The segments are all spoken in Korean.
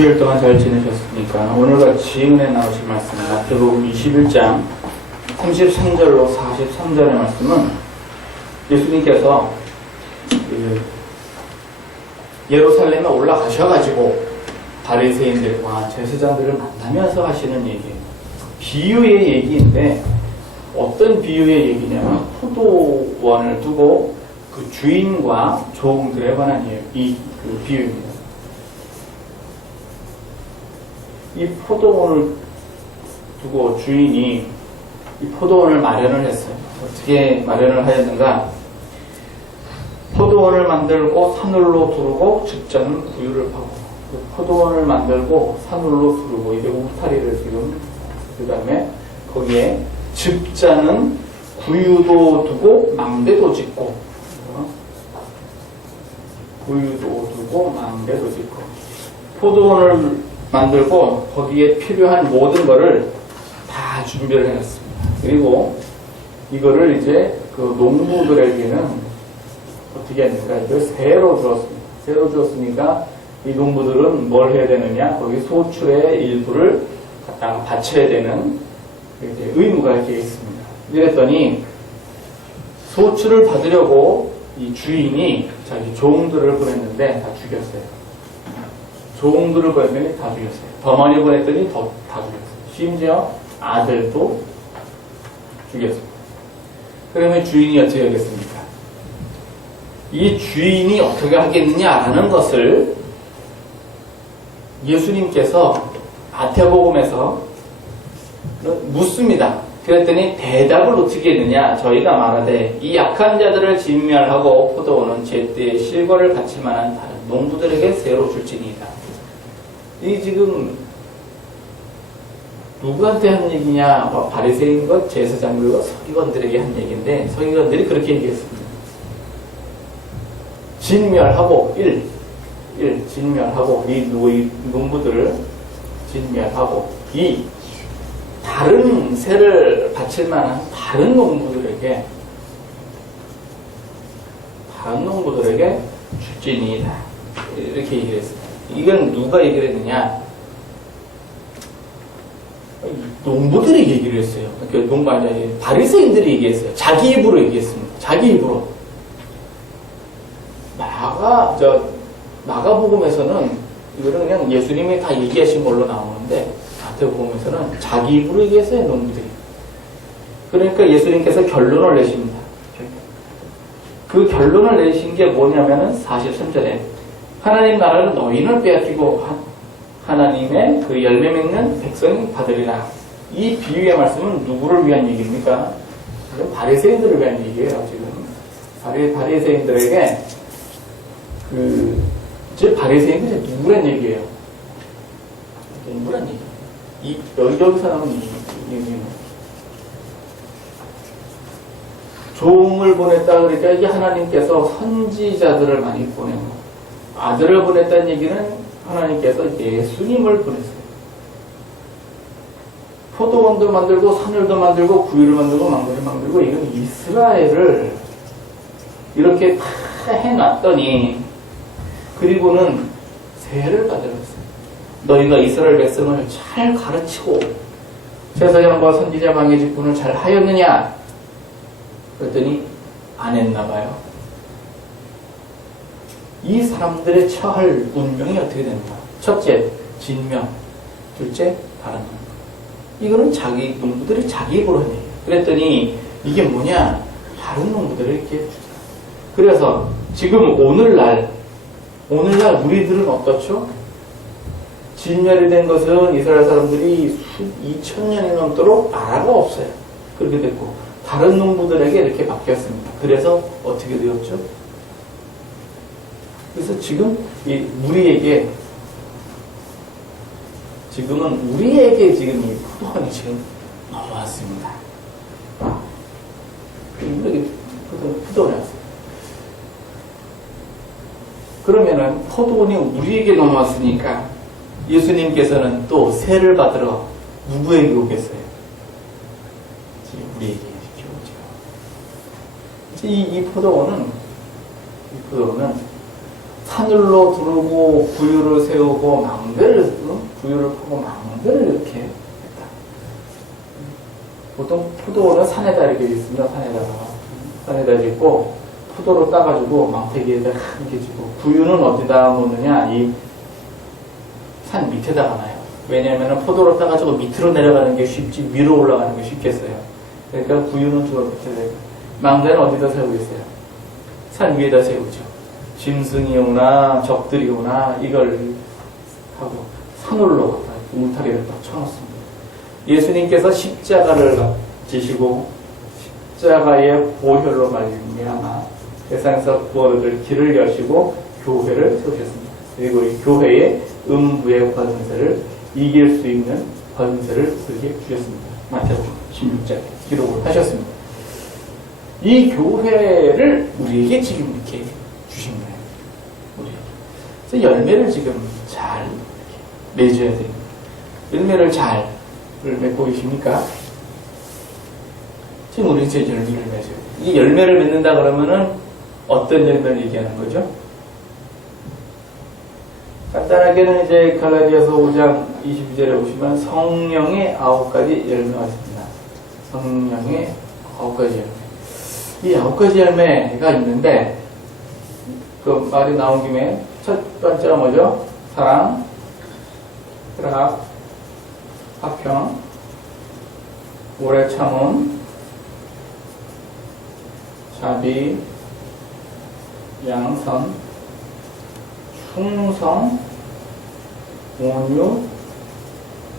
주일 동안 잘 지내셨습니까? 오늘같이 은혜 나오실 말씀은 마태복음 21장 33절로 43절의 말씀은 예수님께서 예루살렘에 올라가셔가지고 바리새인들과 제사장들을 만나면서 하시는 얘기예요. 비유의 얘기인데 어떤 비유의 얘기냐면 포도원을 두고 그 주인과 종들에 관한 이 비유입니다. 이 포도원을 두고 주인이 이 포도원을 마련을 했어요. 어떻게 마련을 하였는가? 포도원을 만들고 산울로 두르고 집자는 구유를 파고, 포도원을 만들고 산울로 두르고, 이제 울타리를 지금, 그 다음에 거기에 집자는 구유도 두고 망대도 짓고, 구유도 두고 망대도 짓고, 포도원을 만들고 거기에 필요한 모든 것을 다 준비를 해놨습니다. 그리고 이거를 이제 그 농부들에게는 어떻게 했는가? 이걸 새로 주었습니다. 새로 주었으니까 이 농부들은 뭘 해야 되느냐? 거기 소출의 일부를 갖다가 바쳐야 되는 이제 의무가 이렇게 있습니다. 이랬더니 소출을 받으려고 이 주인이 자기 종들을 보냈는데 다 죽였어요. 종들을 보냈더니 다 죽였어요. 더 많이 보냈더니 다 죽였어요. 심지어 아들도 죽였습니다. 그러면 주인이 어떻게 하겠습니까? 이 주인이 어떻게 하겠느냐라는 것을 예수님께서 마태복음에서 묻습니다. 그랬더니 대답을 어떻게 했느냐? 저희가 말하되 이 약한 자들을 진멸하고 포도원은 제때에 실과를 갖출 만한 다른 농부들에게 새로 줄지니이다. 이 지금 누구한테 한 얘기냐? 바리새인과 제사장들과 서기관들에게 한 얘기인데 서기관들이 그렇게 얘기했습니다. 진멸하고 진멸하고 이 농부들을 진멸하고 이 다른 세를 바칠 만한 다른 농부들에게 줄지니이다. 이렇게 얘기를 했습니다. 이건 누가 얘기를 했느냐? 농부들이 얘기를 했어요. 그러니까 농부 아니라 바리새인들이 얘기했어요. 자기 입으로 얘기했습니다. 자기 입으로. 마가복음에서는 이거는 그냥 예수님이 다 얘기하신 걸로 나오는데 마태복음에서는 자기 입으로 얘기했어요. 농부들이. 그러니까 예수님께서 결론을 내십니다. 그 결론을 내신 게 뭐냐면은 43절에 하나님 나라는 너희는 빼앗기고 하나님의 그 열매 맺는 백성이 받으리라. 이 비유의 말씀은 누구를 위한 얘기입니까? 바리새인들을 위한 얘기예요. 지금 바리새인들에게 즉 바리새인들이 누구란 얘기예요? 누구란 얘기? 여기서 나오는 얘기는 종을 보냈다 그러니까 이게 하나님께서 선지자들을 많이 보내고 아들을 보냈다는 얘기는 하나님께서 예수님을 보냈어요. 포도원도 만들고 산울도 만들고 구유를 만들고 망대를 만들고 이건 이스라엘을 이렇게 다 해놨더니 그리고는 세를 가져갔어요. 너희가 이스라엘 백성을 잘 가르치고 제사장과 선지자 방해 직분을 잘 하였느냐? 그랬더니 안 했나 봐요. 이 사람들의 처할 운명이 어떻게 되는가? 첫째, 진명. 둘째, 다른 놈. 이거는 농부들이 자기 입으로 한 얘기예요. 그랬더니 이게 뭐냐? 다른 농부들을 이렇게 주자. 그래서 지금 오늘날 우리들은 어떻죠? 진멸이 된 것은 이스라엘 사람들이 2000년이 넘도록 나라가 없어요. 그렇게 됐고 다른 농부들에게 이렇게 바뀌었습니다. 그래서 어떻게 되었죠? 그래서 지금 우리에게 지금 이 포도원이 지금 넘어왔습니다. 우리에게 포도원이 왔어요. 그러면은 포도원이 우리에게 넘어왔으니까 예수님께서는 또 세를 받으러 누구에게 오겠어요? 지금 우리에게 오죠. 이 포도원은 산으로 두르고 구유를 세우고 망대를 구유를 파고 망대를 이렇게 했다. 보통 포도는 산에다 이렇게 있습니다. 산에다 있고 포도로 따가지고 망태기에다 이렇게 주고 구유는 어디다 놓느냐 이 산 밑에다가 놔요. 왜냐하면 포도로 따가지고 밑으로 내려가는 게 쉽지 위로 올라가는 게 쉽겠어요. 그러니까 구유는 주로 밑에 되고 망대는 어디다 세우고 있어요? 산 위에다 세우죠. 짐승이 오나 적들이 오나 이걸 하고 산울로 울타리를 딱 쳐놓습니다. 예수님께서 십자가를 지시고 십자가의 보혈로 말미암아 세상에서 구원을 길을 여시고 교회를 세우셨습니다. 그리고 이 교회의 음부의 권세를 이길 수 있는 권세를 우리에게 주셨습니다. 마태복음 16장에 기록을 하셨습니다. 이 교회를 우리에게 지금 이렇게 주신 거예요. 우리에게. 그래서 열매를 지금 잘 맺어야 됩니다. 열매를 잘 맺고 계십니까? 지금 우리 이제 열매를 맺어야 돼요. 이 열매를 맺는다 그러면은 어떤 열매를 얘기하는 거죠? 간단하게는 이제 갈라디아서 5장 22절에 보시면 성령의 9가지 열매가 있습니다. 성령의 9가지 열매. 이 9가지 열매가 있는데 그 말이 나온 김에 첫 번째가 뭐죠? 사랑, 희락, 화평, 오래 참음, 자비, 양선, 충성, 온유,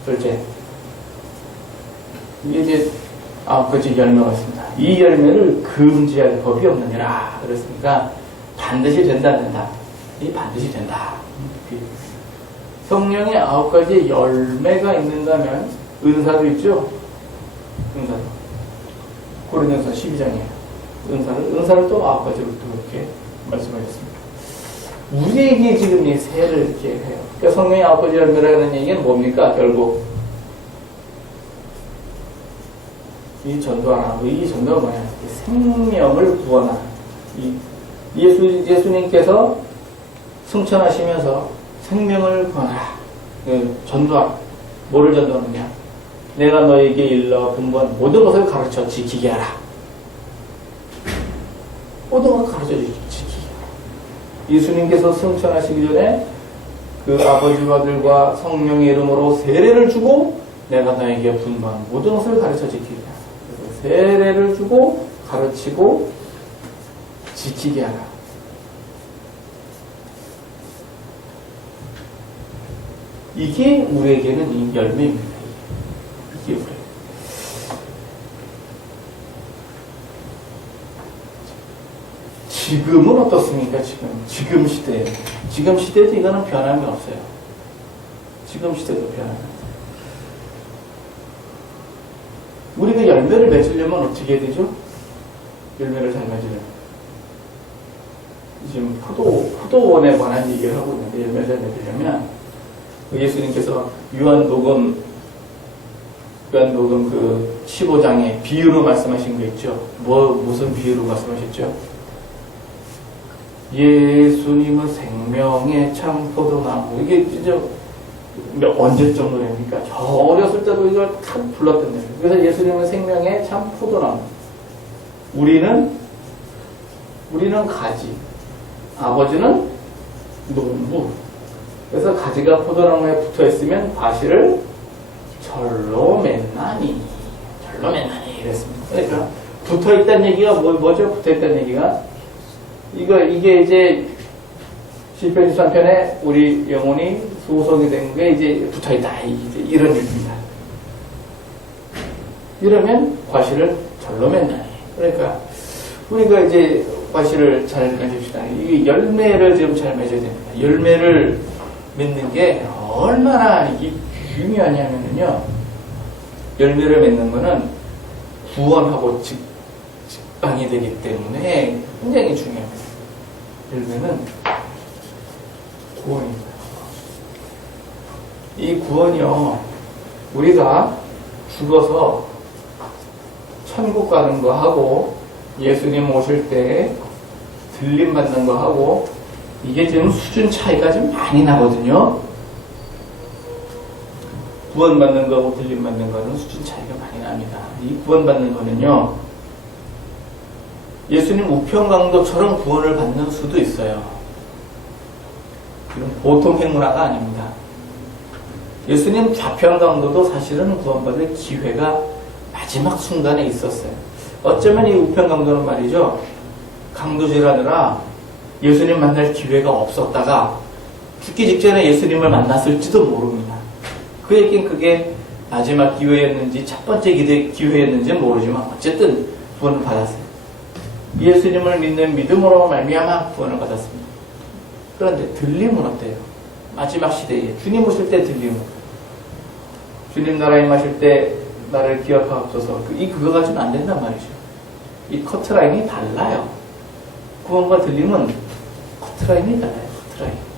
절제. 이게 이제 9가지 열매가 있습니다. 이 열매를 금지할 법이 없느니라. 그렇습니까? 반드시 된다. 이 반드시 된다. 성령의 9가지 열매가 있는가면 은사도 있죠? 은사도. 고린도서 12장이에요. 은사를 또 9가지로 또 이렇게 말씀하셨습니다. 우리에게 지금 이 세를 이렇게 해요. 그러니까 성령의 9가지 열매라는 얘기는 뭡니까? 결국 이 전도하라. 이 전도가 뭐냐? 생명을 구원하라. 예수님께서 승천하시면서 생명을 구원하라. 전도하라. 뭐를 전도하느냐? 내가 너에게 일러 분부한 모든 것을 가르쳐 지키게 하라. 모든 것을 가르쳐 지키게 하라. 예수님께서 승천하시기 전에 그 아버지와 아들과 성령의 이름으로 세례를 주고 내가 너에게 분부한 모든 것을 가르쳐 지키게 하라. 그래서 세례를 주고 가르치고 지키게 하라. 이게 우리에게는 이 열매입니다. 이게 우리. 지금은 어떻습니까? 지금 시대에. 지금 시대도 이거는 변함이 없어요. 지금 시대도 변함이 없어요. 우리가 열매를 맺으려면 어떻게 해야 되죠? 열매를 잘 맺으려면. 지금 포도원에 관한 얘기를 하고 있는데 열매를 잘 맺으려면 예수님께서 요한복음 그 15장에 비유로 말씀하신 거 있죠? 무슨 비유로 말씀하셨죠? 예수님은 생명의 참 포도나무. 이게 진짜 언제적 노래입니까? 저 어렸을 때도 이걸 참 불렀던 노래. 그래서 예수님은 생명의 참 포도나무. 우리는 가지. 아버지는 농부. 그래서 가지가 포도나무에 붙어 있으면 과실을 절로 맺나니 이랬습니다. 그러니까 붙어 있다는 얘기가 뭐죠? 붙어 있다는 얘기가 이게 이제 시편 23편에 우리 영혼이 소속이 된 게 이제 붙어 있다. 이제 이런 얘기입니다. 이러면 과실을 절로 맺나니. 그러니까 우리가 이제 과실을 잘 맺읍시다. 이 열매를 지금 잘 맺어야 됩니다. 열매를 맺는 게 얼마나 이게 중요하냐면요. 열매를 맺는 거는 구원하고 직방이 되기 때문에 굉장히 중요합니다. 열매는 구원입니다. 이 구원이요. 우리가 죽어서 천국 가는 거 하고 예수님 오실 때 들림 받는 거 하고 이게 지금 수준 차이가 좀 많이 나거든요. 구원받는 거하고 들림받는 거는 수준 차이가 많이 납니다. 이 구원받는 거는요, 예수님 우편강도처럼 구원을 받는 수도 있어요. 이건 보통 행문화가 아닙니다. 예수님 좌편강도도 사실은 구원받을 기회가 마지막 순간에 있었어요. 어쩌면 이 우편강도는 말이죠, 강도질하느라 예수님 만날 기회가 없었다가 죽기 직전에 예수님을 만났을지도 모릅니다. 그 얘기는 그게 마지막 기회였는지 첫 번째 기회였는지는 모르지만 어쨌든 구원을 받았어요. 예수님을 믿는 믿음으로 말미암아 구원을 받았습니다. 그런데 들림은 어때요? 마지막 시대에 주님 오실 때 들림은, 주님 나라에 마실 때 나를 기억하옵소서, 그거 가지고는 안 된단 말이죠. 이 커트라인이 달라요. 구원과 들림은 커트라인이 달라요. 커트라인.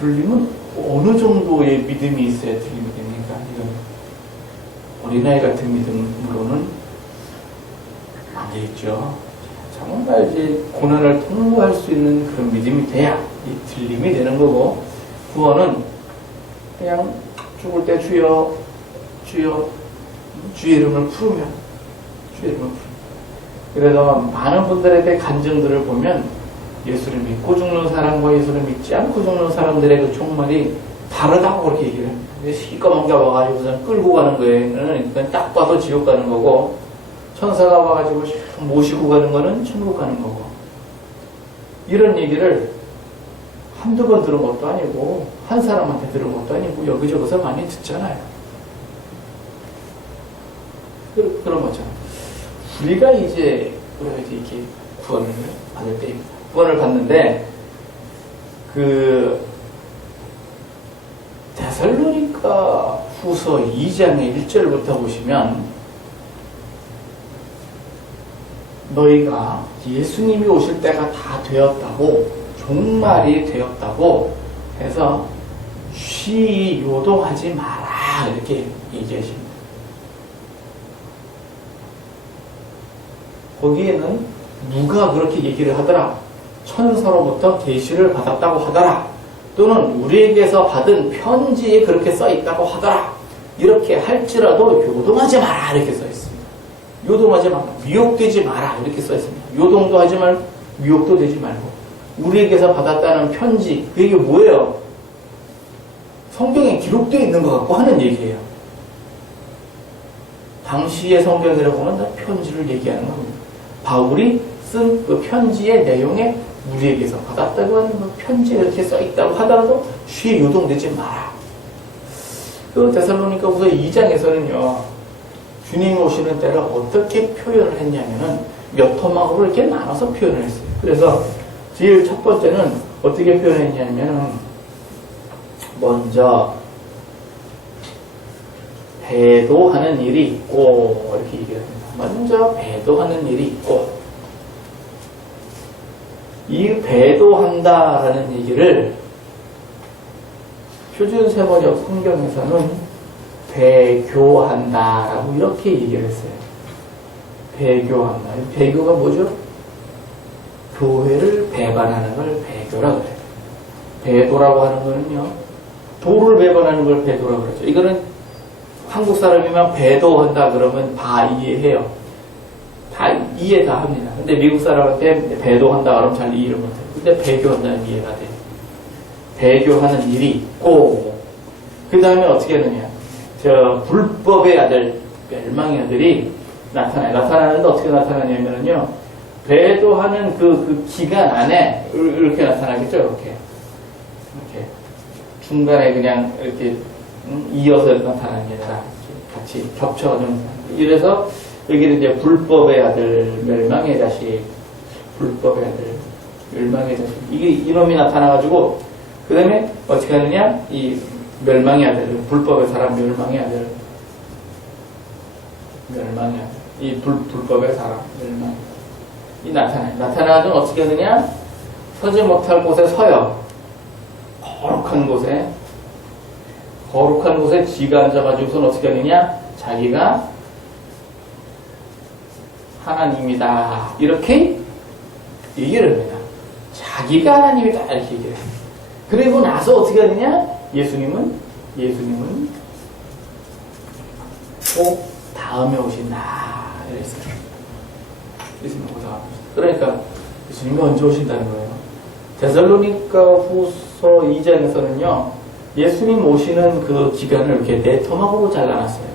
들림은 어느 정도의 믿음이 있어야 들림이 됩니까? 이건 어린아이 같은 믿음으로는 안 되겠죠. 정말 이제 고난을 통과할 수 있는 그런 믿음이 돼야 이 들림이 되는 거고, 구원은 그냥 죽을 때 주여 주여 주의 이름을 부르면, 주의 이름을 부르면. 그래서 많은 분들에 대해 간증들을 보면 예수를 믿고 죽는 사람과 예수를 믿지 않고 죽는 사람들의 그 종말이 다르다고 그렇게 얘기를 합니다. 시꺼먼 게 와가지고 끌고 가는 거에는 그냥 딱 봐도 지옥 가는 거고, 천사가 와가지고 모시고 가는 거는 천국 가는 거고, 이런 얘기를 한두 번 들은 것도 아니고 한 사람한테 들은 것도 아니고 여기저기서 많이 듣잖아요. 그런 거죠. 우리가 이제 이렇게 구원을 받을 때입니다. 구원을 받는데, 데살로니가 후서 2장의 1절부터 보시면, 너희가 예수님이 오실 때가 다 되었다고, 종말이 되었다고 해서 쉬이 요동하지 마라, 이렇게 얘기하십니다. 거기에는 누가 그렇게 얘기를 하더라, 천사로부터 계시를 받았다고 하더라, 또는 우리에게서 받은 편지에 그렇게 써 있다고 하더라, 이렇게 할지라도 요동하지 마라, 이렇게 써 있습니다. 요동하지 마라, 미혹되지 마라, 이렇게 써 있습니다. 요동도 하지 말고 미혹도 되지 말고, 우리에게서 받았다는 편지, 그게 뭐예요? 성경에 기록되어 있는 것 같고 하는 얘기예요. 당시의 성경이라고 보면 다 편지를 얘기하는 겁니다. 바울이 쓴 그 편지의 내용에 우리에게서 받았다고 하는 그 편지에 이렇게 써있다고 하더라도 쉬이 요동되지 마라. 그 데살로니가 후서 2장에서는요, 주님이 오시는 때를 어떻게 표현을 했냐면은 몇 토막으로 이렇게 나눠서 표현을 했어요. 그래서 제일 첫 번째는 어떻게 표현했냐면은, 먼저 배도하는 일이 있고, 이렇게 얘기를 합니다. 먼저 배도하는 일이 있고, 이 배도한다라는 얘기를 표준 세번역 성경에서는 배교한다라고 이렇게 얘기를 했어요. 배교한다. 배교가 뭐죠? 교회를 배반하는 걸 배교라고 그래요. 배도라고 하는 거는요, 도를 배반하는 걸 배도라고 그러죠. 이거는 한국 사람이면 배도한다 그러면 다 이해해요. 다 이해 다 합니다. 근데 미국 사람한테 배도한다 그러면 잘 이해를 못해요. 근데 배교한다는 이해가 돼요. 배교하는 일이 있고, 그 다음에 어떻게 하느냐, 불법의 아들, 멸망의 아들이 나타나요. 나타나는데 어떻게 나타나냐면요, 배도하는 그 기간 안에 이렇게 나타나겠죠. 이렇게 중간에 그냥 이렇게 이어서 나타나는 게 아니라 같이 겹쳐가지고, 이래서 여기는 이제 불법의 아들, 멸망의 자식, 불법의 아들, 멸망의 자식, 이게 이놈이 나타나가지고, 그 다음에 어떻게 하느냐, 이 멸망의 아들, 불법의 사람, 멸망의 아들, 멸망의 아들, 이 불법의 사람, 멸망, 이 나타나요. 나타나가지고 어떻게 하느냐, 서지 못할 곳에 서요. 거룩한 곳에 지가 앉아가지고선 어떻게 하느냐, 자기가 하나님이다. 이렇게 얘기를 합니다. 자기가 하나님이다. 이렇게 얘기를 해요. 그리고 나서 어떻게 하느냐? 예수님은 꼭 다음에 오신다. 이랬어요. 예수님은 꼭 다음에 오신다. 그러니까 예수님이 언제 오신다는 거예요? 데살로니가 후서 2장에서는요, 예수님 오시는 그 기간을 이렇게 네 토막으로 잘라놨어요.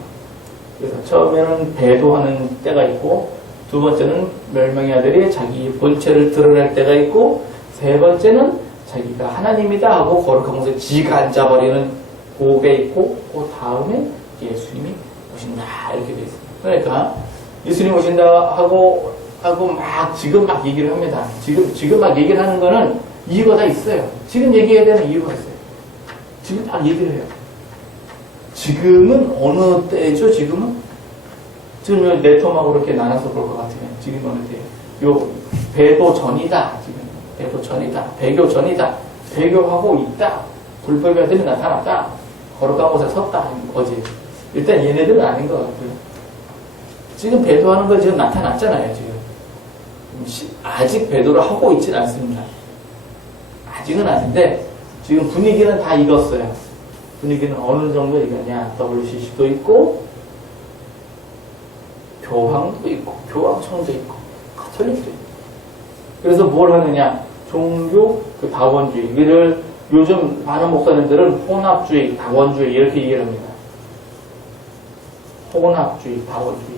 그래서 처음에는 배도하는 때가 있고, 두 번째는 멸망의 아들이 자기 본체를 드러낼 때가 있고, 세 번째는 자기가 하나님이다 하고 거룩한 곳에 지가 앉아버리는 그게 있고, 그 다음에 예수님이 오신다. 이렇게 되어 있습니다. 그러니까 예수님 오신다 하고 막 지금 막 얘기를 합니다. 지금 막 얘기를 하는 거는 이유가 다 있어요. 지금 얘기해야 되는 이유가 있어요. 지금 딱 얘기를 해요. 지금은 어느 때죠? 지금 네 토막으로 이렇게 나눠서 볼 것 같아요. 지금 어느 때? 요 배도 전이다. 지금 배도 전이다. 배교 전이다. 배교하고 있다. 불법의 아들이 나타났다. 거룩한 곳에 섰다. 어제. 일단 얘네들은 아닌 것 같고요. 지금 배도하는 거 지금 나타났잖아요. 지금 아직 배도를 하고 있진 않습니다. 아직은 아닌데 지금 분위기는 다 익었어요. 분위기는 어느 정도 익었냐? WCC도 있고 교황도 있고 교황청도 있고 가톨릭도 있고. 그래서 뭘 하느냐? 종교 그 다원주의. 이를 요즘 많은 목사님들은 혼합주의, 다원주의 이렇게 얘기를 합니다. 혼합주의, 다원주의.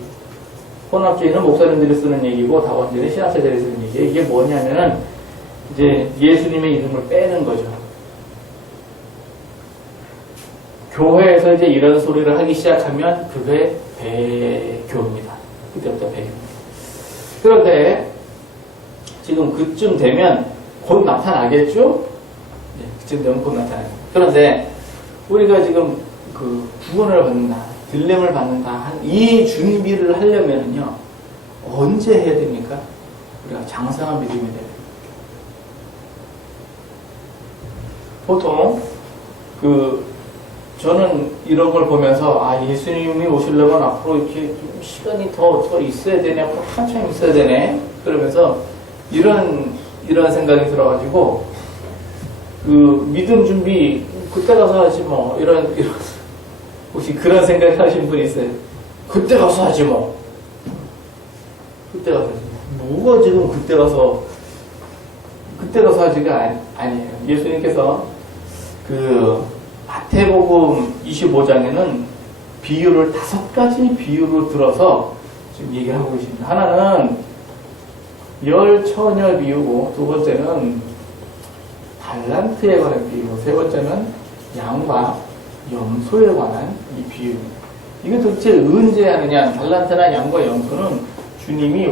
혼합주의는 목사님들이 쓰는 얘기고 다원주의는 신학자들이 쓰는 얘기예요. 이게 뭐냐면은 이제 예수님의 이름을 빼는 거죠. 교회에서 이제 이런 소리를 하기 시작하면 그게 배교입니다. 그때부터 배교입니다. 그런데 지금 그쯤 되면 곧 나타나겠죠? 네, 그쯤 되면 곧 나타나요. 그런데 우리가 지금 그 구원을 받는다, 딜렘을 받는다, 이 준비를 하려면요, 언제 해야 됩니까? 우리가 장성한 믿음이 돼야 됩니다. 보통 저는 이런 걸 보면서 예수님이 오시려면 앞으로 이렇게 좀 시간이 더 있어야 되네, 앞으로 한참 있어야 되네, 그러면서 이런 생각이 들어가지고 믿음 준비 그때 가서 하지 뭐 이런 혹시 그런 생각 하신 분 있어요? 그때 가서 하지 뭐. 그때 가서 하지 뭐. 뭐가 지금 그때 가서 하지가 아니에요. 예수님께서 마태복음 25장에는 비유를 5가지 비유로 들어서 지금 얘기를 하고 계십니다. 하나는 처녀 비유고, 두 번째는 달란트에 관한 비유고, 세 번째는 양과 염소에 관한 이 비유입니다. 이게 도대체 언제 하느냐? 달란트나 양과 염소는 주님이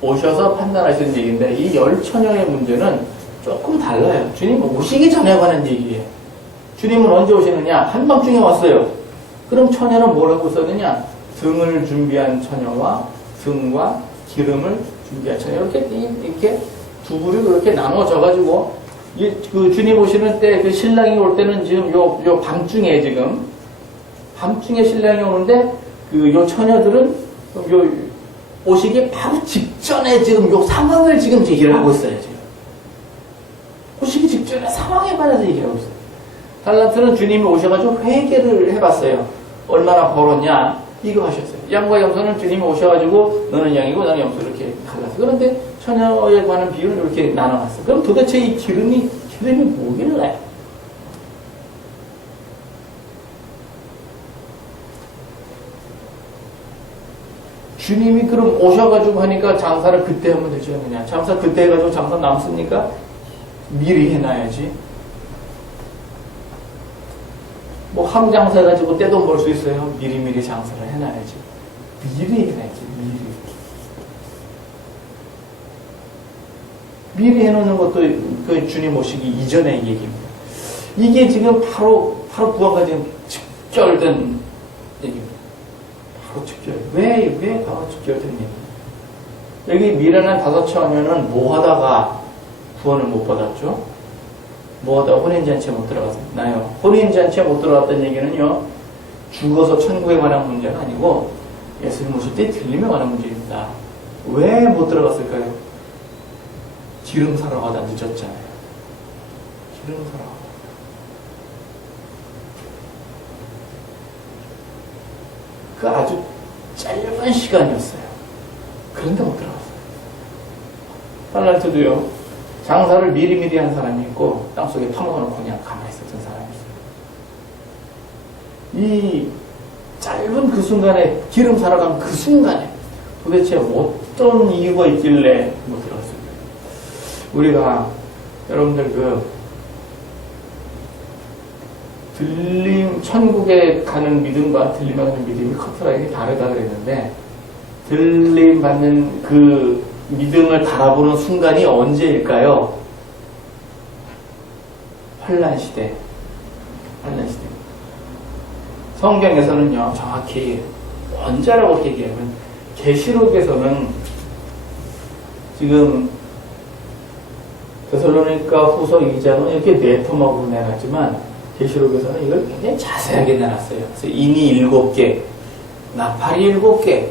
오셔서 판단하시는 얘기인데, 이 10처녀의 문제는 조금 달라요. 주님 오시기 전에 관한 얘기예요. 주님은 언제 오시느냐? 한밤중에 왔어요. 그럼 처녀는 뭘 하고 있었느냐? 등을 준비한 처녀와 등과 기름을 준비한 처녀. 이렇게 두 부류로 이렇게 나눠져가지고, 주님 오시는 때, 신랑이 올 때는 지금 요 밤중에 밤중에 신랑이 오는데, 요 처녀들은 오시기 바로 직전에 지금 요 상황을 지금 얘기를 하고 있어요, 지금. 오시기 직전에 상황에 관해서 얘기하고 있어요. 달란트는 주님이 오셔가지고 회개를 해봤어요. 얼마나 벌었냐? 이거 하셨어요. 양과 염소는 주님이 오셔가지고 너는 양이고 나는 염소 이렇게 갈랐어요. 그런데 처녀에 관한 비유는 이렇게 나눠놨어요. 그럼 도대체 이 기름이 뭐길래? 주님이 그럼 오셔가지고 하니까 장사를 그때 하면 되지 않느냐? 장사 그때 해가지고 장사 남습니까? 미리 해놔야지. 뭐 항장사 해가지고 떼돈 벌 수 있어요? 미리 장사를 해놔야지. 미리 해놔야지. 미리 해놓는 것도 그 주님 오시기 이전의 얘기입니다. 이게 지금 바로 구원과 지금 직결된 얘기입니다. 바로 직결. 왜 바로 직결된 얘기입니다. 여기 미련한 5처녀는 뭐 하다가 구원을 못 받았죠? 뭐 하다가 혼인잔치에 못 들어갔나요? 혼인잔치에 못 들어갔다는 얘기는요, 죽어서 천국에 관한 문제가 아니고 예수님 오실 때 들림에 관한 문제입니다. 왜 못 들어갔을까요? 기름 사러 가다 늦었잖아요. 기름 사러 가다. 그 아주 짧은 시간이었어요. 그런데 못 들어갔어요. 달란트도요. 장사를 미리미리 한 사람이 있고 땅속에 파먹어놓고 그냥 가만히 있었던 사람이 있어요. 이 짧은 그 순간에 기름 사러 간 그 순간에 도대체 어떤 이유가 있길래 못 들어갔을까요? 우리가 여러분들 천국에 가는 믿음과 들림 받는 믿음이 커트라인이 다르다 그랬는데, 들림 받는 그 믿음을 바라보는 순간이 언제일까요? 환난시대. 환난시대. 성경에서는요, 정확히 언제라고 얘기하면, 계시록에서는 지금 데살로니가 후서 2장은 이렇게 네토막으로 내놨지만, 계시록에서는 이걸 굉장히 자세하게 내놨어요. 그래서 인이 7개, 나팔이 7개,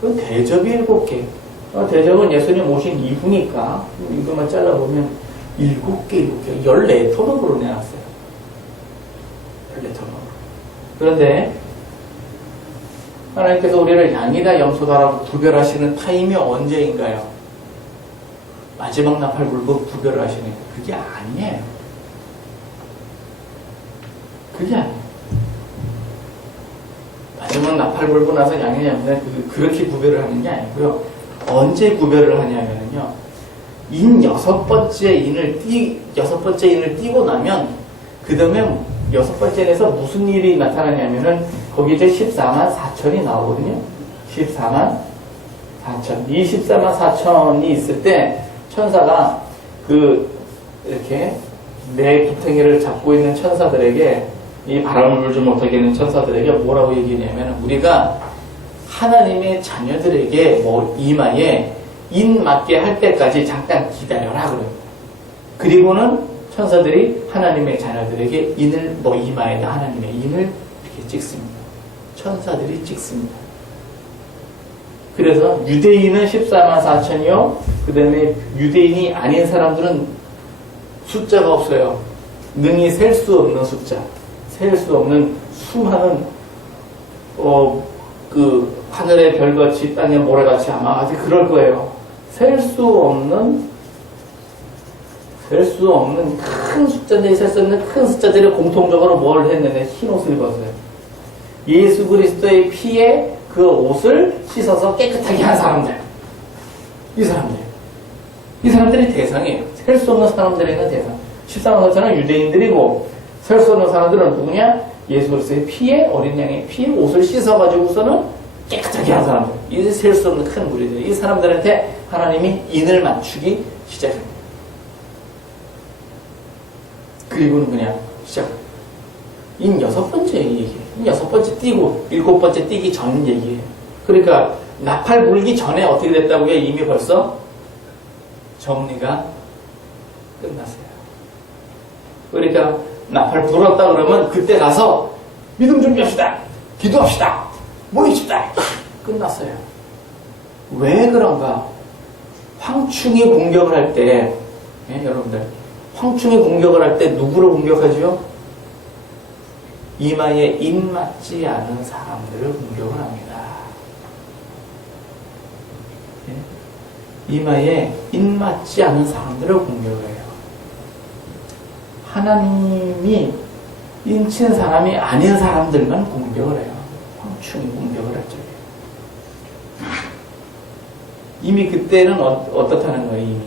그 대접이 7개. 대접은 예수님 오신 이후니까 이것만 잘라보면 7개, 14토막으로 내놨어요. 14토막. 그런데 하나님께서 우리를 양이다 염소다라고 구별하시는 타임이 언제인가요? 마지막 나팔 불고 구별을 하시는 게 그게 아니에요. 그게 아니에요. 마지막 나팔 불고 나서 양이냐 염소냐 그렇게 구별을 하는 게 아니고요. 언제 구별을 하냐면요. 여섯 번째 인을 띄고 나면 그 다음에 6번째에서 무슨 일이 나타나냐면은 거기 이제 14만 4천이 나오거든요. 14만 4천. 이 14만 4천이 있을 때 천사가 이렇게 내 기탱이를 잡고 있는 천사들에게, 이 바람을 불지 못하게 하는 천사들에게 뭐라고 얘기하냐면, 우리가 하나님의 자녀들에게 이마에 인 맞게 할 때까지 잠깐 기다려라 그럽니다. 그리고는 천사들이 하나님의 자녀들에게 인을 이마에다 하나님의 인을 이렇게 찍습니다. 천사들이 찍습니다. 그래서 유대인은 14만 4천이요. 그 다음에 유대인이 아닌 사람들은 숫자가 없어요. 능히 셀 수 없는 숫자. 셀 수 없는 수많은 하늘의 별같이 땅의 모래같이 아마 아직 그럴 거예요. 셀 수 없는 큰 숫자들이, 셀 수 없는 큰 숫자들이 공통적으로 뭘 했는데 흰 옷을 입었어요. 예수 그리스도의 피에 그 옷을 씻어서 깨끗하게 한 사람들. 이 사람들이 대상이에요. 셀 수 없는 사람들에는 대상. 14만 4천은 유대인들이고, 셀 수 없는 사람들은 누구냐? 예수 그리스도의 피에, 어린 양의 피에 옷을 씻어가지고서는 깨끗하게 한 사람들. 이 셀 수 없는 큰 무리들. 이 사람들한테 하나님이 인을 맞추기 시작합니다. 그리고는 그냥 시작. 인 6번째 얘기예요. 인 6번째 띄고 7번째 띄기 전 얘기예요. 그러니까 나팔 불기 전에 어떻게 됐다고요? 이미 벌써 정리가 끝났어요. 그러니까 나팔 불었다 그러면 그때 가서 믿음 준비합시다. 기도합시다. 모입시다. 끝났어요. 왜 그런가? 황충이 공격을 할 때, 여러분들, 황충이 공격을 할 때 누구를 공격하죠? 이마에 인 맞지 않은 사람들을 공격을 합니다. 이마에 인 맞지 않은 사람들을 공격을 해요. 하나님이 인친 사람이 아닌 사람들만 공격을 해요. 황충이 공격을 했죠. 이미 그때는 어떻다는 거예요? 이미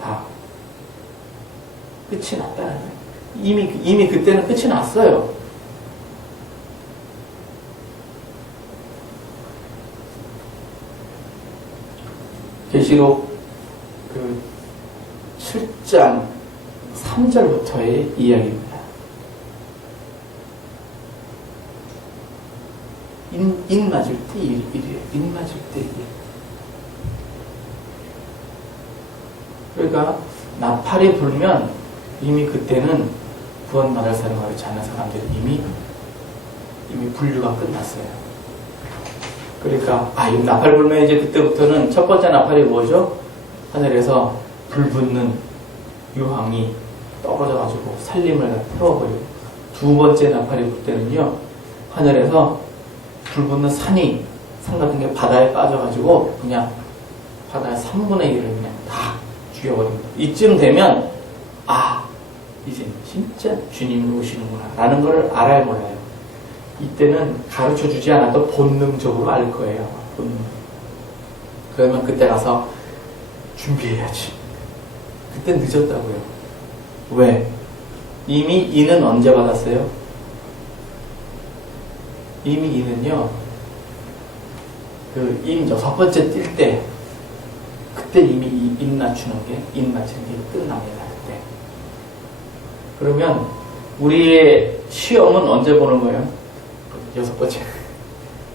다 끝이 났다는 거예요. 이미 그때는 끝이 났어요. 계시록 7장 3절부터의 이야기입니다. 인 맞을 때 일이에요. 인 맞을 때 일. 그러니까 나팔이 불면 이미 그때는 구원받을 사람하지 않은 사람들이 이미 이미 분류가 끝났어요. 그러니까 이 나팔 불면 이제 그때부터는 첫 번째 나팔이 뭐죠? 하늘에서 불 붙는 유황이 떨어져가지고 살림을 태워버리고, 두 번째 나팔이 불 때는요, 하늘에서 불 붙는 산 같은 게 바다에 빠져가지고 그냥 바다의 3분의 1을 그냥 다 죽여버립니다. 이쯤 되면 이제 진짜 주님이 오시는구나 라는 걸 알아야 몰라요. 이때는 가르쳐주지 않아도 본능적으로 알 거예요. 본능. 그러면 그때 가서 준비해야지. 그때 늦었다고요. 왜? 이미 이는 언제 받았어요? 이미 이는요, 인 6번째 뛸 때, 그때 이미 인 맞추는 게 끝납니다. 그때. 그러면 우리의 시험은 언제 보는 거예요? 6번째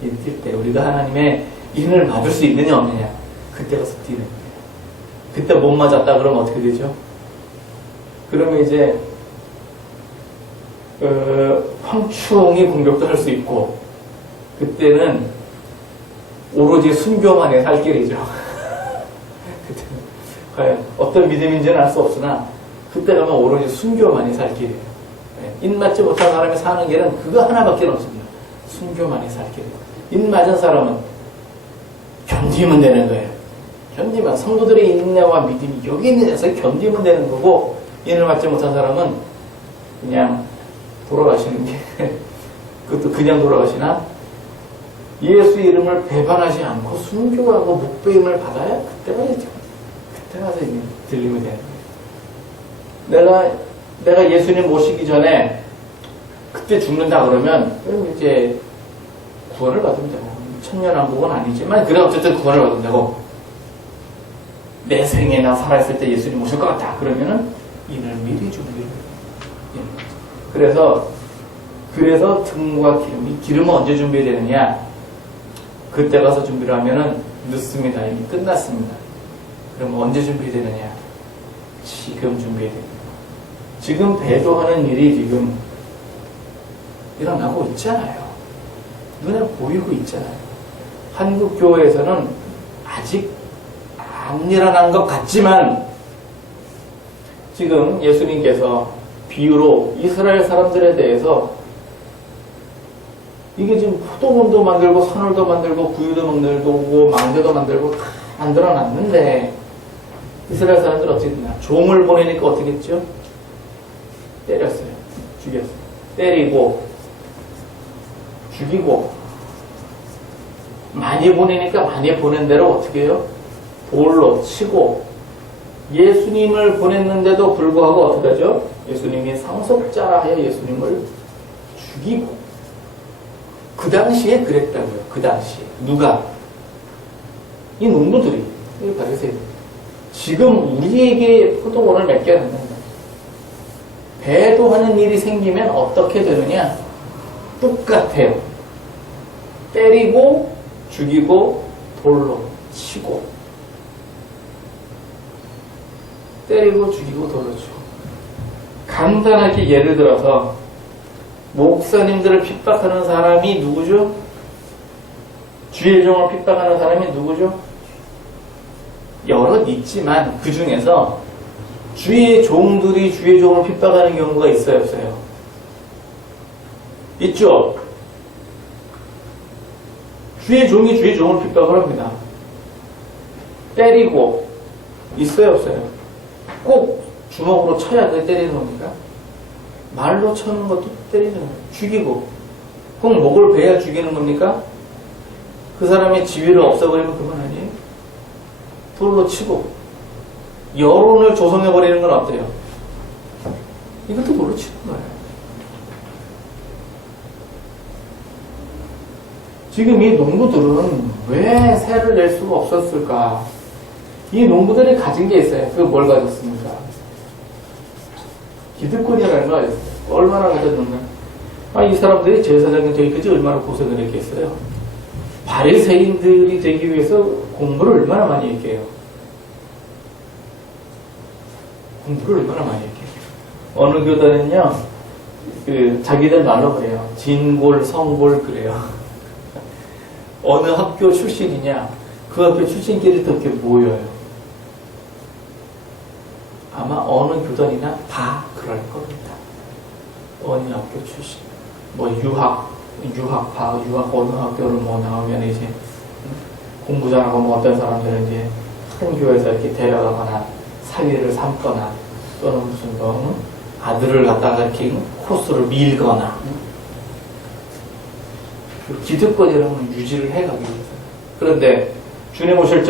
인 뛸 때. 우리가 하나님의 인을 맞을 수 있느냐 없느냐, 그때 가서 뛰는 거예요. 그때 못 맞았다 그러면 어떻게 되죠? 그러면 이제 황충이 공격도 할 수 있고, 그때는 오로지 순교만의 살 길이죠. 그때는 과연 어떤 믿음인지는 알 수 없으나, 그때 가면 오로지 순교만이 살 길이에요. 인 맞지 못한 사람이 사는 길은 그거 하나밖에 없습니다. 순교만이 살 길이에요. 인 맞은 사람은 견디면 되는 거예요. 견디면, 성도들의 인내와 믿음이 여기 있는 데서 견디면 되는 거고, 인을 맞지 못한 사람은 그냥 돌아가시는 게 그것도 그냥 돌아가시나? 예수 이름을 배반하지 않고 순교하고 목배임을 받아야 그때 가서 들리면 되는 거예요. 내가 예수님 모시기 전에 그때 죽는다 그러면 이제 구원을 받으면 되고, 천년왕국은 아니지만 그래 어쨌든 구원을 받으면 되고, 내 생에 나 살아있을 때 예수님 모실 것 같다 그러면은 인을 미리 준비를 해요. 그래서 등과 기름은 언제 준비되느냐? 그때 가서 준비를 하면은 늦습니다. 이미 끝났습니다. 그럼 언제 준비되느냐? 지금 준비됩니다. 지금 배도하는 일이 지금 일어나고 있잖아요. 눈에 보이고 있잖아요. 한국 교회에서는 아직 안 일어난 것 같지만, 지금 예수님께서 비유로 이스라엘 사람들에 대해서 이게 지금 포도원도 만들고 선울도 만들고 구유도 만들고 망대도 만들고 다 만들어놨는데, 이스라엘 사람들 어떻게 됐나? 종을 보내니까 어떻게 했죠? 때렸어요. 죽였어요. 때리고 죽이고, 많이 보내니까 많이 보낸 대로 어떻게 해요? 돌로 치고, 예수님을 보냈는데도 불구하고 어떻게 하죠? 예수님이 상속자라 하여 예수님을 죽이고. 그 당시에 그랬다고요. 그 당시에. 누가? 이 농부들이. 이 바리새인들. 지금 우리에게 포도원을 맺게 한다. 배도하는 일이 생기면 어떻게 되느냐? 똑같아요. 때리고 죽이고 돌로 치고. 때리고 죽이고 돌로 치고. 간단하게 예를 들어서 목사님들을 핍박하는 사람이 누구죠? 주의 종을 핍박하는 사람이 누구죠? 여럿 있지만 그 중에서 주의 종들이 주의 종을 핍박하는 경우가 있어요, 없어요? 있죠? 주의 종이 주의 종을 핍박을 합니다. 때리고 있어요, 없어요? 꼭 주먹으로 쳐야 돼 때리는 겁니까? 말로 쳐는 것도 때리는 거예요. 죽이고. 꼭 목을 베야 죽이는 겁니까? 그 사람의 지위를 없애버리면 그건 아니에요? 돌로 치고. 여론을 조성해버리는 건 어때요? 이것도 돌로 치는 거예요. 지금 이 농부들은 왜 새를 낼 수가 없었을까? 이 농부들이 가진 게 있어요. 그거 뭘 가졌습니까? 기득권이라는 거 아니었어요. 얼마나 가졌는가? 이 사람들이 제사장이 되기까지 얼마나 고생을 했겠어요. 바리새인들이 되기 위해서 공부를 얼마나 많이 했게요. 공부를 얼마나 많이 했게요. 어느 교단은요, 자기들 말로 그래요. 진골, 성골 그래요. 어느 학교 출신이냐, 그 학교 출신끼리 또 이렇게 모여요. 아마 어느 교단이나 다 그럴 겁니다. 어느 학교 출신. 뭐 유학파, 유학 어느 학교를 뭐 나오면 이제 공부 잘하고 뭐 어떤 사람들은 이제 큰 교회에서 이렇게 데려가거나 사위를 삼거나 또는 무슨 뭐 아들을 갖다가 이렇게 코스를 밀거나 그 기득권이라는 걸 유지를 해가기 위해서. 그런데 주님 오실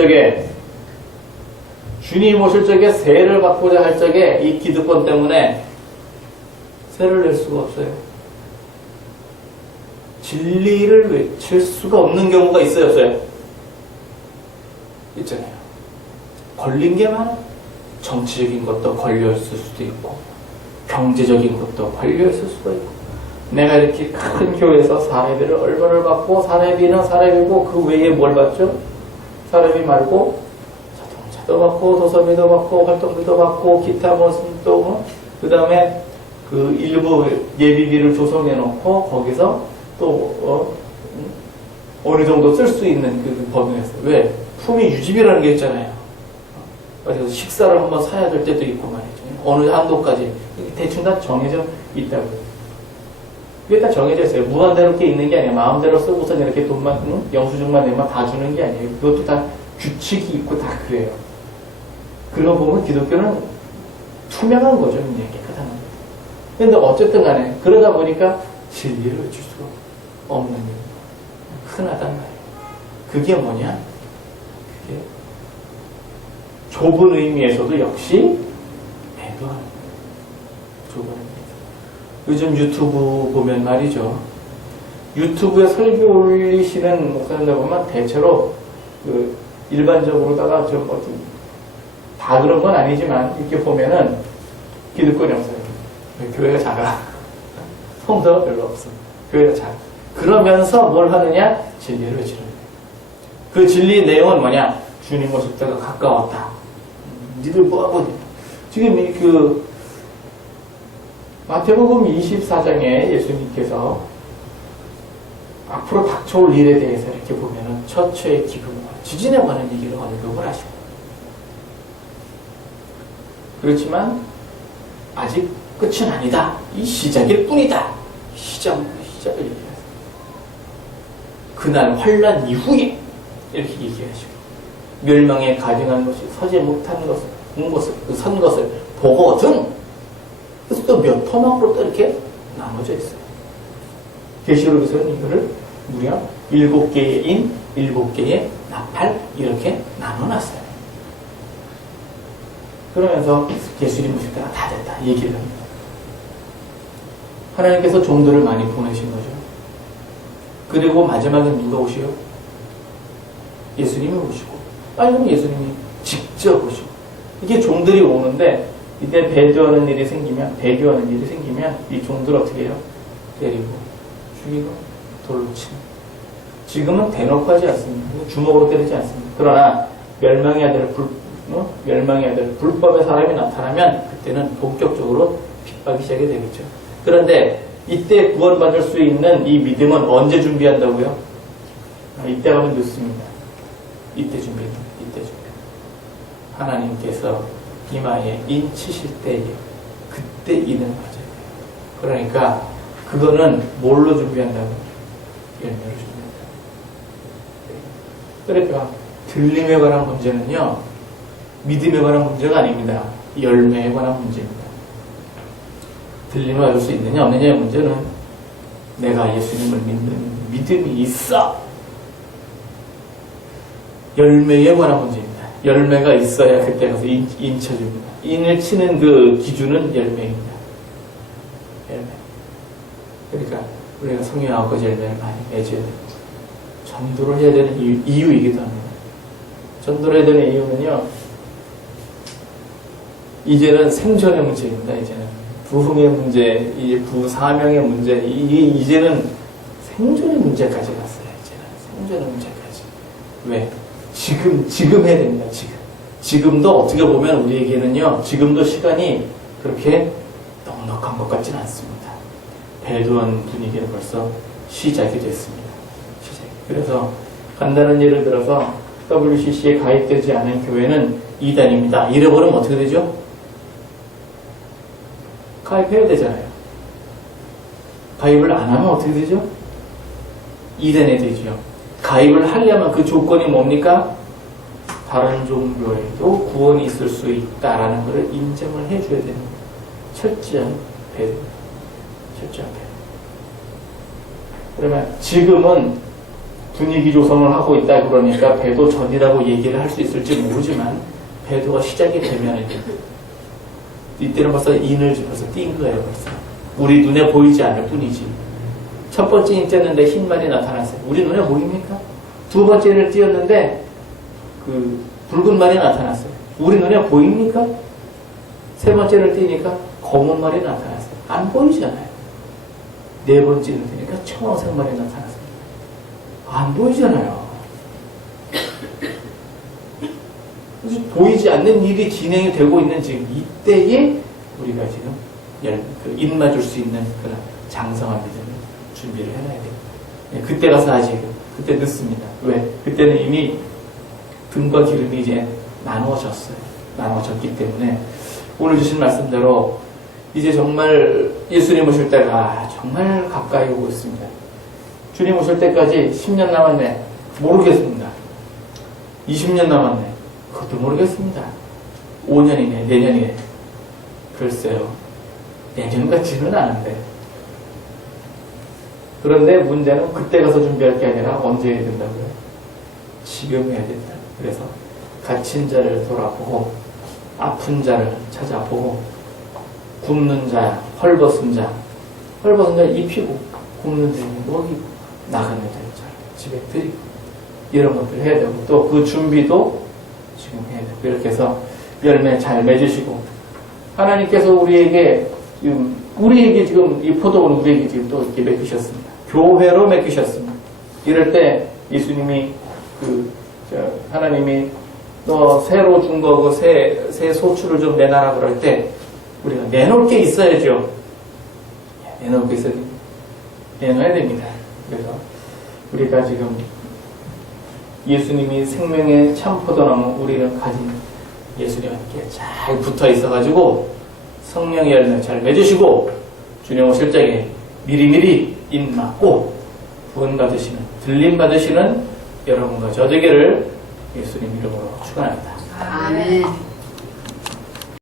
적에 세를 받고자 할 적에 이 기득권 때문에 세를 낼 수가 없어요. 진리를 외칠 수가 없는 경우가 있어요, 없어요? 있잖아요. 걸린 게 많아. 정치적인 것도 걸려있을 수도 있고, 경제적인 것도 걸려있을 수도 있고, 내가 이렇게 큰 교회에서 사례비를 얼마를 받고, 사례비는 사례비고, 그 외에 뭘 받죠? 사례비 말고, 자동차도 받고, 도서비도 받고, 활동비도 받고, 기타 무슨 또, 그 다음에 그 일부 예비비를 조성해 놓고, 거기서 또, 어느 정도 쓸 수 있는 그 범위에서. 왜? 품위 유지비라는 게 있잖아요. 그래서 식사를 한번 사야 될 때도 있고 말이죠. 어느 한도까지. 대충 다 정해져 있다고. 그게 다 정해져 있어요. 무한대로 이렇게 있는 게 아니에요. 마음대로 쓰고서 이렇게 돈만, 영수증만 내면 다 주는 게 아니에요. 그것도 다 규칙이 있고 다 그래요. 그런 거 보면 기독교는 투명한 거죠. 이제 깨끗한 거. 근데 어쨌든 간에, 그러다 보니까 진리를 외칠 수가 없는 일. 흔하단 말이에요. 그게 뭐냐? 그게 좁은 의미에서도 역시 매도하는 거예요. 좁은 의미에서. 요즘 유튜브 보면 말이죠. 유튜브에 설교 올리시는 목사님들 보면 대체로 그 일반적으로다가 좀 어떤 다 그런 건 아니지만 이렇게 보면은 기득권이 없어요. 교회가 작아. 성도가 별로 없어. 교회가 작아. 그러면서 뭘 하느냐? 진리를 외치는 거예요. 그 진리 내용은 뭐냐? 주님 오실 때가 가까웠다. 니들 뭐하고 지금 그 마태복음 24장에 예수님께서 앞으로 닥쳐올 일에 대해서 이렇게 보면은 처처의 기근과 지진에 관한 얘기를 언급을 하시고, 그렇지만 아직 끝은 아니다. 이 시작일 뿐이다. 시작을 얘기하세요. 그날 환란 이후에 이렇게 얘기하시고, 멸망에 가증한 것이 서지 못한 것을 선 것을 보거든. 그래서 또 몇 토막으로 또 이렇게 나눠져 있어요. 계시록에서는 이거를 무려 7개의 인, 7개의 나팔 이렇게 나눠놨어요. 그러면서 예수님 오실 때가 다 됐다 얘기를 합니다. 하나님께서 종들을 많이 보내신 거죠. 그리고 마지막에 누가 오시요? 예수님이 오시고, 그럼 예수님이 직접 오시고, 이게 종들이 오는데, 이때 배교하는 일이 생기면 이 종들 어떻게 해요? 때리고 죽이고 돌로 치는. 지금은 대놓고 하지 않습니다. 주먹으로 때리지 않습니다. 그러나 멸망의 아들 불법의 사람이 나타나면 그때는 본격적으로 핍박이 시작이 되겠죠. 그런데 이때 구원받을 수 있는 이 믿음은 언제 준비한다고요? 이때 가면 늦습니다. 이때 준비합니다. 하나님께서 이마에 인 치실 때에 그때 인을 맞아요. 그러니까 그거는 뭘로 준비한다고? 열매로 준비한다. 그러니까 들림에 관한 문제는요, 믿음에 관한 문제가 아닙니다. 열매에 관한 문제입니다. 들림을 얻을 수 있느냐 없느냐의 문제는 내가 예수님을 믿는 믿음이 있어. 열매에 관한 문제입니다. 열매가 있어야 그때 가서 인 쳐줍니다. 인을 치는 그 기준은 열매입니다. 열매. 그러니까 우리가 성령 9가지 열매를 많이 맺어야 됩니다. 전도를 해야 되는 이유이기도 합니다. 전도를 해야 되는 이유는요, 이제는 생존의 문제입니다. 이제는 부흥의 문제, 이제 부사명의 문제, 이제는 생존의 문제까지 갔어요. 이제는 생존의 문제까지. 왜? 지금 해야 됩니다. 지금도 어떻게 보면 우리에게는요, 지금도 시간이 그렇게 넉넉한 것 같지는 않습니다. 배도원 분위기는 벌써 시작이 됐습니다. 그래서 간단한 예를 들어서 WCC에 가입되지 않은 교회는 이단입니다. 이래버리면 어떻게 되죠? 가입해야 되잖아요. 가입을 안 하면 어떻게 되죠? 이단이 되죠. 가입을 하려면 그 조건이 뭡니까? 다른 종교에도 구원이 있을 수 있다라는 것을 인정을 해줘야 됩니다. 철저한 배도. 철저한 배도. 그러면 지금은 분위기 조성을 하고 있다 그러니까 배도 전이라고 얘기를 할 수 있을지 모르지만 배도가 시작이 되면 이때는 벌써 인을 벌써 띈 거예요. 벌써 우리 눈에 보이지 않을 뿐이지. 첫 번째 인 띄었는데 흰말이 나타났어요. 우리 눈에 보입니까? 두 번째를 띄었는데 그 붉은 말이 나타났어요. 우리 눈에 보입니까? 세 번째를 띄니까 검은 말이 나타났어요. 안 보이잖아요. 네 번째를 띄니까 청색 말이 나타났어요. 안 보이잖아요. 그래서 보이지 않는 일이 진행이 되고 있는 지금 이때에 우리가 지금 입 맞을 수 있는 그런 장성한 믿음을 준비를 해놔야 돼요. 그때 가서 아직 그때 늦습니다. 왜? 그때는 이미 등과 기름이 이제 나누어졌어요. 나누어졌기 때문에 오늘 주신 말씀대로 이제 정말 예수님 오실 때가 정말 가까이 오고 있습니다. 주님 오실 때까지 10년 남았네. 모르겠습니다. 20년 남았네. 그것도 모르겠습니다. 5년이네, 내년이네. 글쎄요. 내년 같지는 않은데. 그런데 문제는 그때 가서 준비할 게 아니라 언제 해야 된다고요? 지금 해야 된다. 그래서 갇힌 자를 돌아보고 아픈 자를 찾아보고 굶는 자, 헐벗은 자 입히고 굶는 자 먹이고 나가는 자 집에 드리고 이런 것들 해야 되고 또 그 준비도 지금 해야 되고 이렇게 해서 열매 잘 맺으시고 하나님께서 우리에게 지금 이 포도원 우리에게 지금 또 이렇게 맡기셨습니다. 교회로 맡기셨습니다. 이럴 때 예수님이 하나님이 너 새로 준 거 새 소출을 좀 내놔라 그럴 때 우리가 내놓을 게 있어야죠. 내놓을 게 있어야 됩니다. 내놔야 됩니다. 그래서 우리가 지금 예수님이 생명의 참 포도나무 우리는 가진 예수님께 잘 붙어 있어가지고 성령의 열매 잘 맺으시고 주님 오실 적에 미리미리 입 막고 구원 받으시는 들림 받으시는 여러분과 저 되기를 예수님 이름으로 축원합니다. 아멘.